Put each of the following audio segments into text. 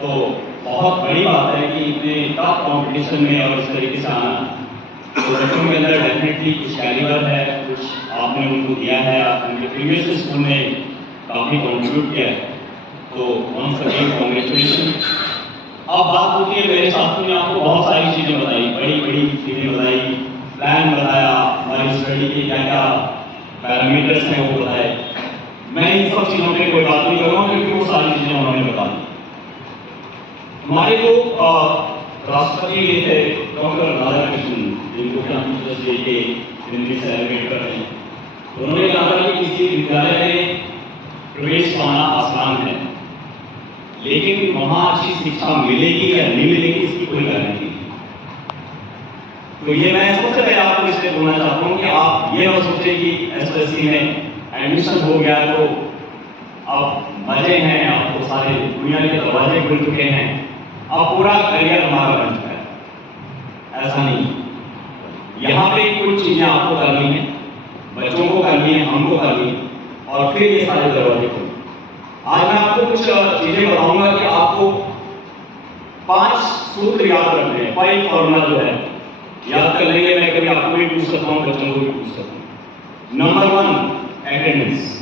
तो बहुत बड़ी बात है कि इतने टफ कंपटीशन में और इस तरीके से आना, तो बच्चों के अंदर डेफिनेटली कुछ कैलिबर है, कुछ आपने उनको दिया है, आपने प्रीवियस स्कूल में काफ़ी कंट्रीब्यूट किया है, तो वंस अगेन कांग्रेचुलेशन। अब बात होती है, मेरे साथियों ने आपको बहुत सारी चीज़ें बताई, बड़ी बड़ी चीज़ें बताई, प्लान बताया, हमारी स्टडी के क्या क्या पैरामीटर्स हैं वो बताए। मैं इन सब चीज़ों पे कोई बात नहीं कर रहा हूँ क्योंकि वो सारी चीज़ें उन्होंने बता दी। हमारे जो राष्ट्रपति ये थे डॉक्टर राधाकृष्णन, जिनको कि हम टीचर्स डे के दिन भी सेलिब्रेट कर रहे हैं, उन्होंने कहा था कि किसी विद्यालय में प्रवेश पाना आसान है, लेकिन वहाँ अच्छी शिक्षा मिलेगी या नहीं मिलेगी इसकी कोई गारंटी नहीं। तो ये मैं सबसे पहले आपको इसलिए बोलना चाहता हूँ कि आप ये ना सोचें कि एसएससी में एडमिशन हो गया तो अब मजे हैं, आपको सारे दुनिया के दरवाजे खुल चुके हैं, अब पूरा करियर हमारा बन चुका है। ऐसा नहीं, यहाँ पे कुछ चीज़ें आपको करनी है, बच्चों को करनी है, हमको करनी है, और फिर ये सारे दरवाजे खुले। आज मैं आपको कुछ चीज़ें बताऊंगा कि आपको 5 सूत्र याद रखने हैं, 5 फॉर्मूला जो है याद कर लेंगे। मैं कभी आपको भी पूछ सकता हूँ, बच्चों को भी पूछ सकता हूँ। Number 1 attendance.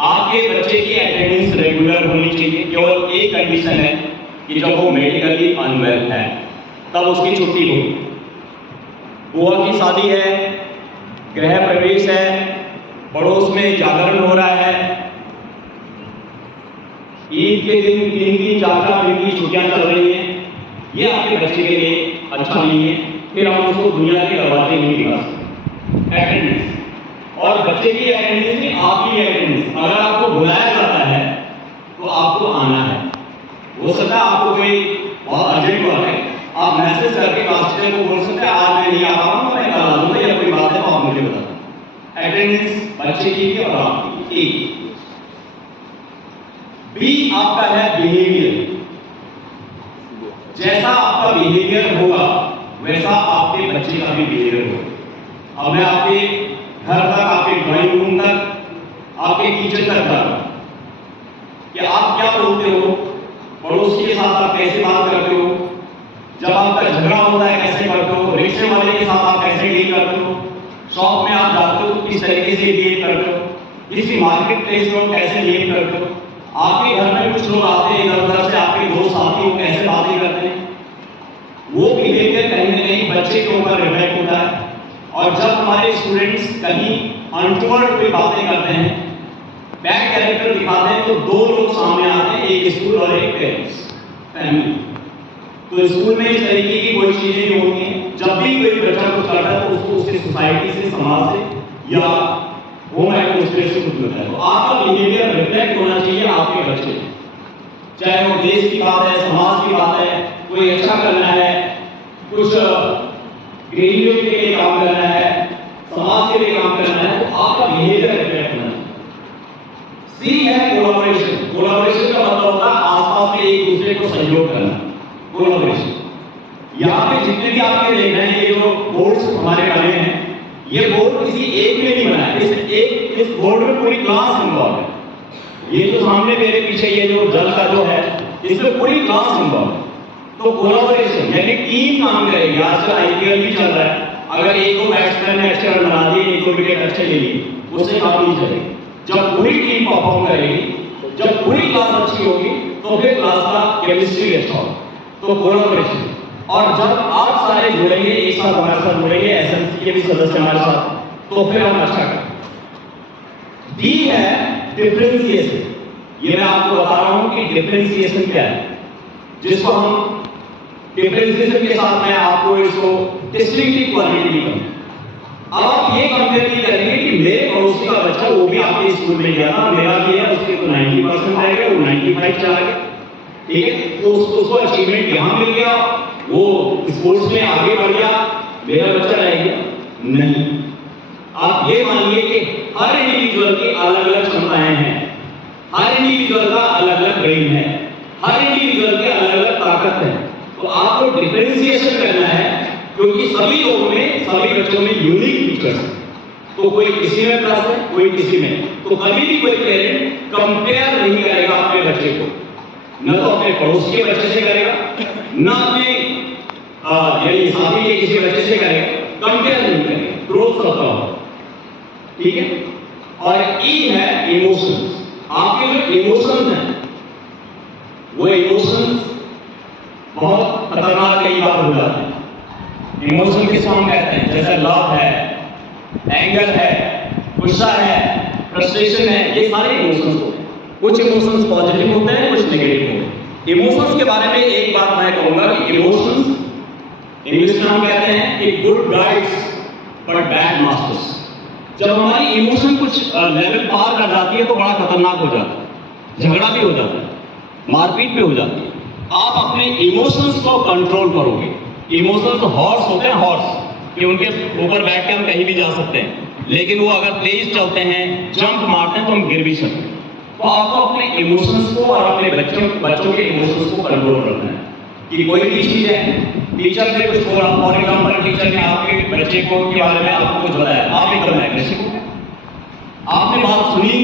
आपके बच्चे की अटेंडेंस रेगुलर होनी चाहिए। केवल एक कंडीशन है कि जब वो मेडिकली अनवेल है तब उसकी छुट्टी हो। बुआ की शादी है, गृह प्रवेश है, पड़ोस में जागरण हो रहा है, ईद के दिन 3 4 दिन की छुट्टियां चल रही हैं, ये आपके बच्चे के लिए अच्छा नहीं है। फिर हम उसको दुनिया के दरवाजे नहीं दिखा सकते। अटेंडेंस, और बच्चे की अटेंडेंस नहीं, आपकी अटेंडेंस। अगर आपको बुलाया जाता है तो आपको आना है। हो सकता है आपको कोई बहुत अर्जेंट बात है, आप मैसेज करके क्लास टीचर को बोल सकते हैं आज मैं नहीं आ रहा हूँ, मैं कल आ दूंगा, या कोई बात है तो आप मुझे बता। अटेंडेंस बच्चे की भी और आपकी। एक बी आपका है बिहेवियर। जैसा आपका बिहेवियर होगा वैसा आपके बच्चे का भी बिहेवियर होगा। अब मैं आपके घर तक, आपके ड्राइंग रूम तक, आपके किचन तक जा रहा हूं कि आप क्या बोलते हो, पड़ोसी के साथ आप कैसे बात करते हो, जब आपका झगड़ा होता है कैसे करते हो, रिक्शे वाले के साथ आप कैसे डील करते हो, शॉप में आप जाते हो किस तरीके से डील करते हो, किसी मार्केट प्लेस में कैसे डील करते हो, आपके घर में कुछ लोग आते हैं इधर उधर से, आपके दोस्त आते हैं, कैसे बातें करते हैं, वो बिहेवियर कहीं ना कहीं बच्चे के ऊपर रिफ्लेक्ट होता है। और जब हमारे स्टूडेंट्स कहीं अनटूवर्ड कोई बातें करते हैं, बैड कैरेक्टर दिखाते हैं, तो 2 लोग सामने आते हैं, एक स्कूल और एक पेरेंट्स, फैमिली। तो स्कूल में इस तरीके की कोई चीजें नहीं होती हैं। जब भी कोई बच्चा कुछ करता है तो उसको उसके सोसाइटी से, समाज से या होम एटमॉस्फेयर से कुछ मिलता है। तो आपका बिहेवियर रिफ्लेक्ट होना चाहिए आपके बच्चे, चाहे वो देश की बात है, समाज की बात है, कोई अच्छा करना है, कुछ ग्रेजुएट के लिए काम करना है, समाज के लिए काम करना है, तो आपका बिहेवियर रिफ्लेक्ट होना चाहिए। सी है कोलैबोरेशन। कोलैबोरेशन का मतलब होता है आसपास में एक दूसरे को सहयोग करना, कोलैबोरेशन। यहाँ पे जितने भी आपके देख रहे हैं ये जो बोर्ड्स हमारे बने हैं, ये बोर्ड किसी एक ने नहीं बनाया, इस बोर्ड में पूरी क्लास इन्वॉल्व है। ये जो सामने मेरे पीछे ये जो जल का जो है, इसमें पूरी क्लास इन्वॉल्व है। तो कोलैबोरेशन यानी टीम काम करेगी। आजकल आईपीएल भी चल रहा है, अगर 1-2 बैट्समैन ने अच्छे रन बना दिए, 1-2 विकेट अच्छे ले लिए, उससे काम नहीं चलेगी। जब पूरी टीम परफॉर्म करेगी, जब पूरी क्लास अच्छी होगी, तो फिर क्लास का केमिस्ट्री अच्छा होगा। तो कोलैबोरेशन। और जब आप सारे जुड़ेंगे, एक साथ हमारे साथ जुड़ेंगे, एसएमसी के भी सदस्य हमारे साथ, तो फिर हम अच्छा करें। डी है डिफरेंशिएशन। ये मैं आपको बता रहा हूं कि डिफरेंशिएशन क्या है, जिसको हम डिफरेंशिएशन के साथ मैं आपको इसको डिस्टिंक्टिव क्वालिटी भी कहूं। अब आप ये कंपेयर नहीं करेंगे कि मेरे पड़ोसी का बच्चा वो भी आपके स्कूल में गया था, मेरा भी है, उसके तो 90% रह गए, वो 95 चला गया, ठीक है, तो उसको अचीवमेंट यहाँ मिल गया, वो स्पोर्ट्स में आगे बढ़ गया, मेरा बच्चा रह गया नहीं। आप ये मानिए कि हर इंडिविजुअल की अलग अलग क्षमताएं हैं, हर इंडिविजुअल का अलग अलग ब्रेन है, हर इंडिविजुअल की अलग अलग ताकत है। तो आपको डिफरेंशिएशन करना है, क्योंकि सभी लोगों में, सभी बच्चों में यूनिक फीचर्स हैं। तो कोई किसी में प्लस है, कोई किसी में। तो कभी भी कोई पेरेंट कंपेयर नहीं करेगा अपने बच्चे को। न तो अपने पड़ोस के बच्चे से करेगा, न अपने यानी साथी के किसी बच्चे से करेगा, कंपेयर नहीं करेगा, ग्रोथ करता हो, ठीक है। और ई है इमोशंस। आपके जो इमोशंस हैं वो इमोशंस बहुत खतरनाक कई बार हो जाते हैं। इमोशन किसको हम कहते हैं, जैसे लव है, एंगर है, गुस्सा है, फ्रस्ट्रेशन है, ये सारे इमोशंस होते हैं। कुछ इमोशंस पॉजिटिव होते हैं, कुछ नेगेटिव होते हैं। इमोशंस के बारे में एक बात मैं कहूंगा कि इमोशंस इंग्लिश में हम कहते हैं कि good guides but bad masters. जब हमारी इमोशन कुछ लेवल पार कर जाती है तो बड़ा खतरनाक हो जाता है, झगड़ा भी हो जाता है, मारपीट भी हो जाती है। आप अपने इमोशंस को कंट्रोल करोगे। इमोशंस हॉर्स होते हैं, हॉर्स कि उनके ऊपर बैठ के हम कहीं भी जा सकते हैं, लेकिन वो अगर तेज चलते हैं, जंप मारते हैं तो हम गिर भी सकते हैं। तो आपको अपने इमोशंस को और अपने बच्चों के इमोशंस को कंट्रोल करना है कि कोई भी चीज है, टीचर ने कुछ बोला, फॉर एग्जाम्पल टीचर ने आपके बच्चे को के बारे में आपको कुछ बताया, आप एकदम एग्रेसिव हो गए, आपने बात सुनी,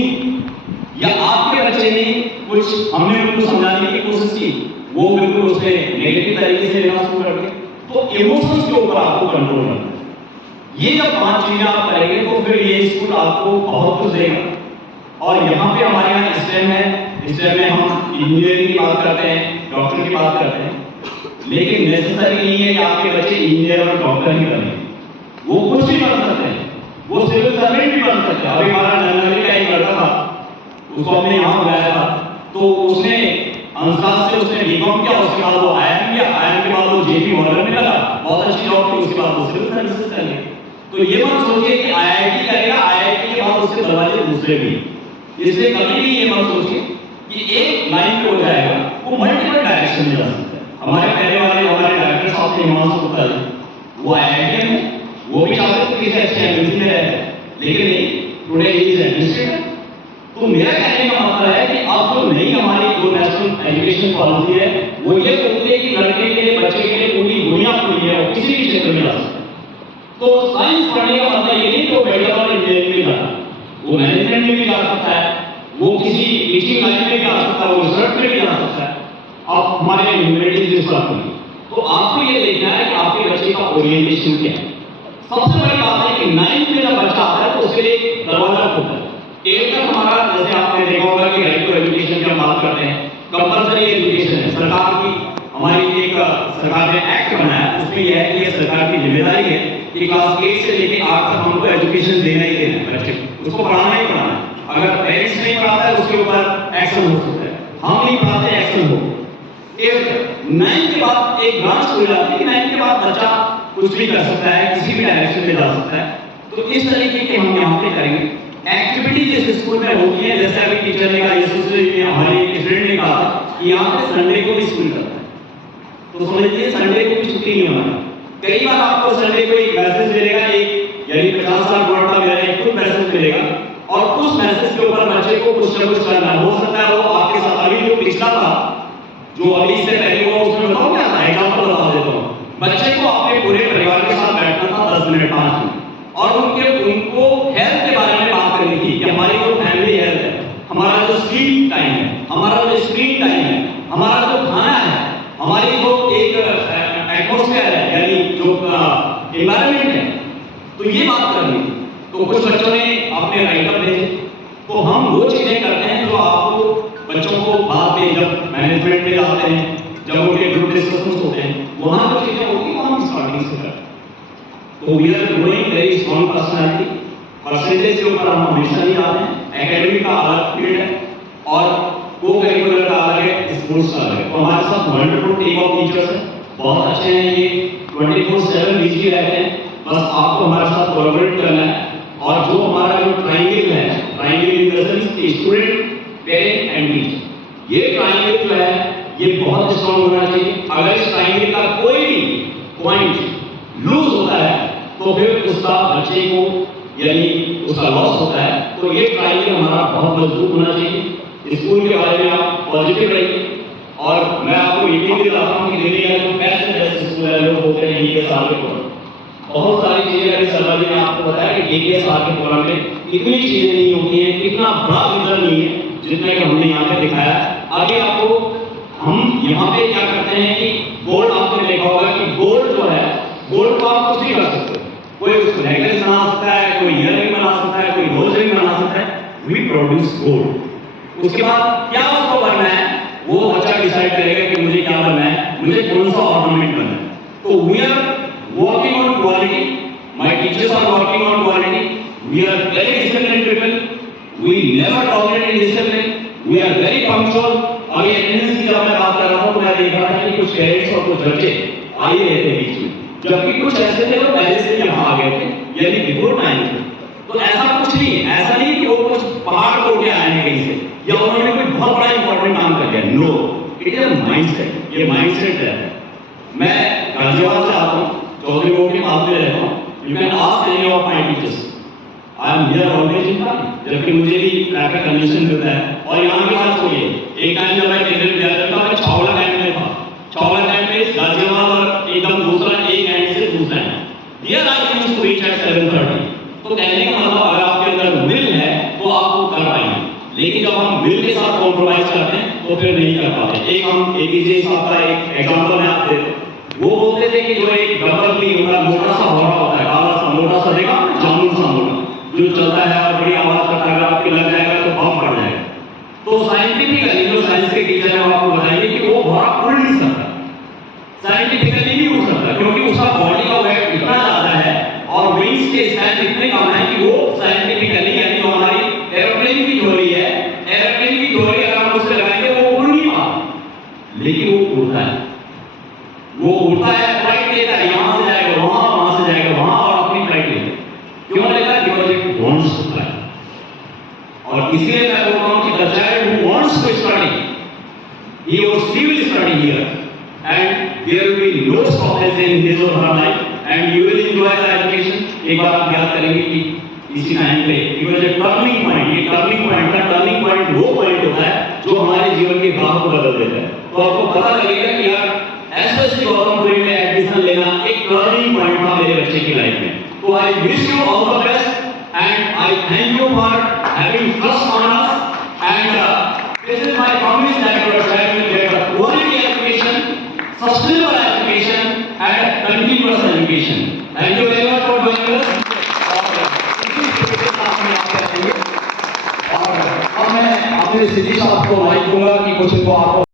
या आपके बच्चे ने कुछ हमने उनको समझाने की कोशिश की, वो बिल्कुल उसे नेगेटिव तरीके से लेना शुरू कर दिया। तो इमोशंस के ऊपर आपको कंट्रोल करना है। ये जब 5 चीजें आप करेंगे तो फिर ये स्कूल आपको बहुत कुछ देगा। और यहाँ पे हमारे यहाँ स्टेम है, स्टेम में हम इंजीनियरिंग की बात करते हैं, डॉक्टर की बात करते हैं, लेकिन नेसेसरी नहीं है कि आपके बच्चे इंजीनियर और डॉक्टर ही बने। वो कुछ भी बन सकते हैं, वो सिविल सर्वेंट भी बन सकते हैं। अभी हमारा नंदनगरी का एक लड़का था, उसको हमने यहाँ बुलाया था, तो उसने अंशकाल से उसने बीकॉम किया, उसके बाद वो आईआईएम किया, आईआईएम के बाद वो जेपी मॉर्गन में लगा, बहुत अच्छी जॉब की, उसके बाद वो सिविल सर्विसेज कर लिया। तो ये मत सोचिए कि आईआईटी करेगा, आईआईटी के बाद उसके दरवाजे दूसरे भी, इसलिए कभी भी ये मत सोचिए कि एक लाइन पे हो जाएगा, वो मल्टीपल डायरेक्शन में जा सकता है। हमारे पहले वाले हमारे डायरेक्टर साहब थे हिमांशु गुप्ता जी, वो आईआईटी में, वो भी चाहते थे किसी अच्छे एमएनसी में रहे, लेकिन नहीं, टुडे ही इज एडमिनिस्ट्रेटर। तो मेरा कहने का मतलब है कि अब जो नई हमारी जो नेशनल एजुकेशन पॉलिसी है वो ये बोलती है कि लड़के के लिए, बच्चे के लिए पूरी दुनिया खुली है, वो किसी भी क्षेत्र में जा सकता है। तो साइंस पढ़ने का मतलब ये नहीं कि वो मेडिकल और इंजीनियरिंग में जाता, वो मैनेजमेंट में भी जा सकता है, वो किसी टीचिंग लाइन में भी जा सकता है, वो रिसर्च में भी जा सकता है। अब हमारे ह्यूमैनिटीज जिस बात में, तो आपको ये देखना है कि आपके बच्चे का ओरिएंटेशन क्या है। सबसे बड़ी बात है कि 9th में जब बच्चा आता है तो उसके लिए एक दरवाजा खुलता है। 8th तक हमारा, जैसे आपने देखा होगा कि राइट टू एजुकेशन की हम बात करते हैं, कंपल्सरी एजुकेशन है सरकार की, हमारी एक सरकार ने एक्ट बनाया, उसमें यह है कि ये सरकार की जिम्मेदारी है कि क्लास 8 से लेकर 8 तक हमको एजुकेशन देना ही देना है बच्चे को, उसको पढ़ाना ही पढ़ाना है। अगर पेरेंट्स नहीं पढ़ाता है उसके ऊपर एक्शन हो सकता है, हम नहीं पढ़ाते एक्शन हो। 9th के बाद एक ब्रांच खुल जाती है, 9th के बाद बच्चा कुछ भी कर सकता है, किसी भी डायरेक्शन में जा सकता है। तो इस तरीके के हम यहाँ पे करेंगे एक्टिविटी जिस स्कूल में होती है। जैसे अभी टीचर ने कहा, हमारे स्टूडेंट ने कहा कि यहाँ पे संडे को भी स्कूल करता है, तो समझिए संडे को भी छुट्टी नहीं होना। कई बार आपको संडे को एक मैसेज मिलेगा, एक यानी 50 लाख वर्ड का मेरा एक खुद मैसेज मिलेगा, और उस मैसेज के ऊपर बच्चे को कुछ ना कुछ करना हो सकता है। वो आपके साथ अभी जो पिछला था, जो अभी से पहले हुआ, उसमें बताओ क्या था, एग्जाम्पल बता देता हूँ। बच्चे को अपने पूरे परिवार के साथ बैठना था 10 मिनट 5 मिनट, और उनको हेल्थ के बारे में बात करनी थी कि हमारी जो फैमिली हेल्थ है, हमारा जो स्लीप टाइम है, हमारा जो स्क्रीन टाइम है, हमारा जो खाना है, हमारी जो एक एटमॉस्फेयर है, यानी जो एनवायरनमेंट है, तो ये बात करनी थी। तो कुछ बच्चों ने अपने राइटअप भेजे। तो हम वो चीजें करते हैं जो आपको बच्चों को बाद में जब मैनेजमेंट में जाते हैं, जब उनके ग्रुप डिस्कशंस होते हैं, वहां जो चीजें होती हैं वो हम स्टार्टिंग से करते हैं। तो we are growing very strong personality. Percentage के ऊपर हम हमेशा नहीं आते हैं। एकेडमिक का अलग फील्ड है और को करिकुलर का अलग है, स्पोर्ट्स का अलग है। तो हमारे साथ वंडरफुल टीम ऑफ टीचर्स है, बहुत अच्छे हैं, ये 24/7 बिजी रहते हैं। बस आपको हमारे साथ कोलैबोरेट करना है। और जो हमारा जो ट्रायंगल है, ट्रायंगल इन द सेंस कि स्टूडेंट, पेरेंट एंड टीचर, ये ट्रायंगल जो है ये बहुत स्ट्रॉन्ग होना चाहिए। अगर इस ट्रायंगल का कोई भी पॉइंट लूज होता है तो फिर उसका बच्चे को यानी उसका लॉस होता है। तो ये ट्रायंगल हमारा बहुत मजबूत होना चाहिए। स्कूल के बारे में आप पॉजिटिव रहिए। और मैं आपको ये भी बताता हूँ कि दिल्ली का जो बेस्ट स्कूल है लोग होते हैं DKSR के प्रोग्राम, बहुत सारी चीजें अभी सर जी ने आपको बताया कि DKSR के प्रोग्राम में इतनी चीजें नहीं होती हैं, इतना बड़ा विजन नहीं है जितना कि हमने यहाँ पे दिखाया। आगे आपको हम यहाँ पे क्या करते हैं कि गोल्ड, आपने देखा होगा कि गोल्ड जो है, गोल्ड को आप कुछ भी कर सकते हो। कोई उसको नेकलेस बना सकता है, कोई इयररिंग बना सकता है, कोई रोज रिंग बना सकता है। We produce gold. उसके बाद क्या उसको बनना है, वो बच्चा डिसाइड करेगा कि मुझे क्या बनना है, मुझे कौन सा ऑर्नामेंट बनना है। तो we are working on quality, my teachers are working on quality, we are very disciplined people, we never tolerate indiscipline, we are very punctual. अभी अटेंडेंस की जब मैं बात कर रहा हूं तो मैं देख रहा था कि कुछ पेरेंट्स और कुछ बच्चे आए रहे थे बीच में, जबकि कुछ ऐसे थे जो पहले से यहाँ आ गए थे, यानी बिफोर टाइम थे। तो ऐसा कुछ नहीं, ऐसा नहीं कि वो कुछ पहाड़ तोड़ के आए हैं कहीं से, या उन्होंने कोई बहुत बड़ा इंपॉर्टेंट काम कर दिया। No, it is a mindset, ये माइंडसेट है। मैं गाजियाबाद से आता हूँ, चौधरी रोड के पास में रहता हूँ। You can ask any of my teachers, I am here always in time, जबकि मुझे भी ट्रैफिक कंजेशन मिलता है। और यहाँ की बात छोड़िए, एक टाइम जब मैं केंद्रीय विद्यालय था, मैं छावला टाइम में था। छावला टाइम में गाजियाबाद और एकदम दूसरा एक एंड से दूसरा end, here I used to reach at 7:30। तो कहने का मतलब अगर आपके अंदर विल है तो आप वो कर पाएंगे, लेकिन जब हम विल के साथ कॉम्प्रोमाइज करते हैं तो फिर नहीं कर पाते। एक हम एपीजे साहब का एक एग्जांपल मैं आपको देता हूं। वो बोलते थे कि जो एक डबल भी होता, मोटा सा भौरा होता है, काला सा मोटा सा, देखा जामुन सा मोटा, जो चलता है और बड़ी आवाज करता है, अगर आपके लग जाएगा तो बम पड़ जाएगा। तो साइंटिफिकली जो साइंस के टीचर है वो आपको बताएंगे कि वो भौरा उड़ नहीं सकता, साइंटिफिकली नहीं उड़ सकता, क्योंकि उसका बॉडी का वेट इतना ज्यादा है और विंग्स के स्ट्रेंथ इतने कम है कि वो साइंटिफिकली, यानी जो हमारी एरोप्लेन की थ्योरी है, एरोप्लेन की थ्योरी अगर हम उससे लगाएंगे वो उड़ नहीं पाता, लेकिन वो उड़ता है। वो उड़ता है, फ्लाइट लेता है, यहां से जाएगा वहां, वहां से जाएगा वहां, और अपनी फ्लाइट लेता है। क्यों लेता है? Because it wants to fly. और इसलिए मैं बोल रहा हूं कि the child who wants to study, he or she will study here, and there will be no stoppage in his or her life, and you will enjoy the education. एक बार आप याद करेंगे कि इसी टाइम पे it was a turning point, ये turning point था। turning point वो point होता है जो हमारे जीवन के राह को बदल देता है। तो आपको पता लगेगा कि यार एसएससी गौतमपुरी में एडमिशन लेना एक टर्निंग पॉइंट था मेरे बच्चे की लाइफ में। तो I wish you all the best, and I thank you for having trust on us, and this is my promise that your child will get a quality education, sustainable education, and continuous education. Thank you very much for joining us. और अब मैं अपने सिद्धि साहब को mic दूंगा कि कुछ इनको आपको